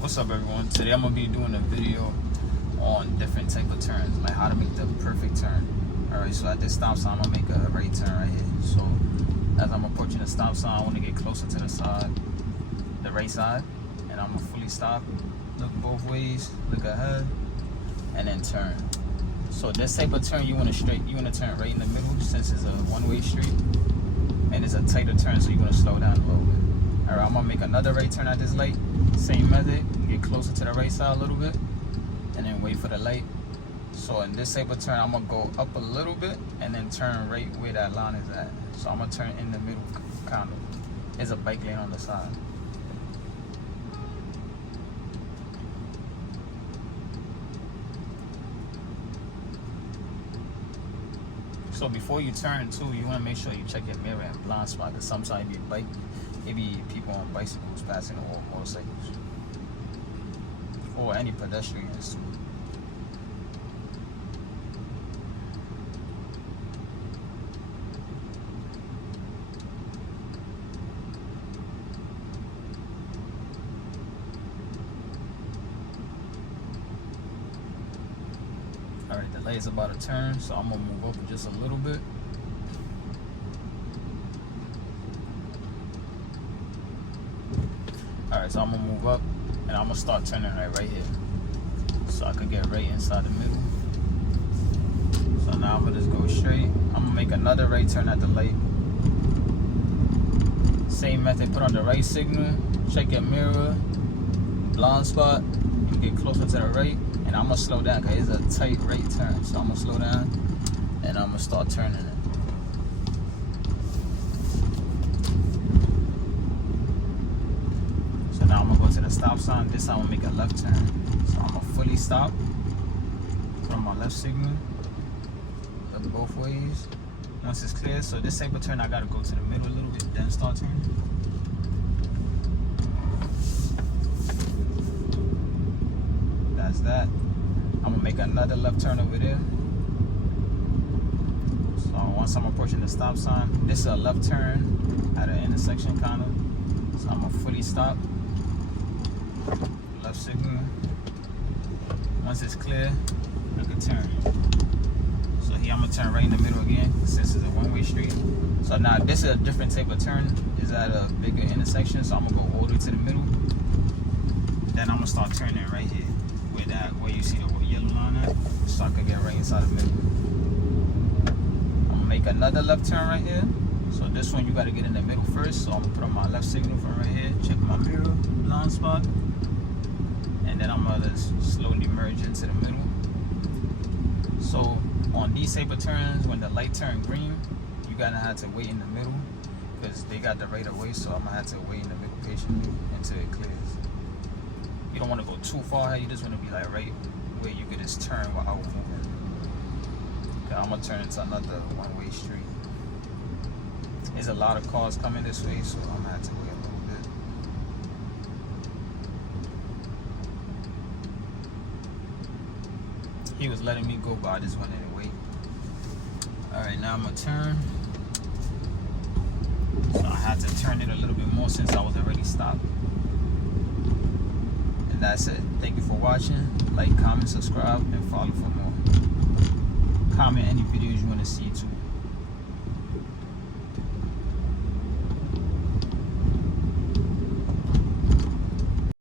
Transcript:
What's up, everyone? Today I'm gonna be doing a video on different type of turns, like how to make the perfect turn. Alright, so at this stop sign I'm gonna make a right turn right here. So as I'm approaching the stop sign, I want to get closer to the side, the right side, and I'm gonna fully stop, look both ways, look ahead, and then turn. So this type of turn you want to turn right in the middle, since it's a one-way street and it's a tighter turn, so you want to slow down a little bit. Alright, I'm gonna make another right turn at this light. Same method, get closer to the right side a little bit, and then wait for the light. So in this type of turn, I'm gonna go up a little bit and then turn right where that line is at. So I'm gonna turn in the middle, kind of. There's a bike lane on the side. So before you turn too, you wanna make sure you check your mirror and blind spot, because sometimes it be people on bicycles passing or motorcycles, or any pedestrians too. Alright, the light is about to turn, so I'm gonna move up just a little bit. Alright, so I'm gonna move up and I'm gonna start turning right here. So I can get right inside the middle. So now I'm gonna just go straight. I'm gonna make another right turn at the light. Same method, put on the right signal, check your mirror, blind spot, and get closer to the right. And I'm gonna slow down because it's a tight right turn. So I'm gonna slow down and I'm gonna start turning it. So now I'm gonna go to the stop sign. This time I'm gonna make a left turn. So I'm gonna fully stop, put on my left signal, look both ways. Once it's clear, so this type of turn I gotta go to the middle a little bit, then start turning. That's that. I'm gonna make another left turn over there. So once I'm approaching the stop sign, this is a left turn at an intersection kind of. So I'm gonna fully stop, left signal. Once it's clear, I can turn. So here I'm gonna turn right in the middle again, since it's a one-way street. So now this is a different type of turn. It's at a bigger intersection, so I'm gonna go all the way to the middle. Then I'm gonna start turning right here, where you see the yellow line at, so I can get right inside the middle. I'm gonna make another left turn right here. So this one you gotta get in the middle first. So I'm gonna put on my left signal from right here, check my mirror, blind spot, and then I'm gonna just slowly merge into the middle. So on these type of turns, when the light turn green, you gotta have to wait in the middle, because they got the right of way. So I'm gonna have to wait in the middle patiently until it clears. You don't want to go too far ahead, you just want to be like right where you can just turn without moving. Okay, I'm gonna turn into another one-way street. There's a lot of cars coming this way, so I'm gonna have to wait a little bit. He was letting me go, but I just wanted to wait. Alright, now I'm gonna turn. So I had to turn it a little bit more since I was already stopped. And that's it. Thank you for watching. Like, comment, subscribe, and follow for more. Comment any videos you want to see too.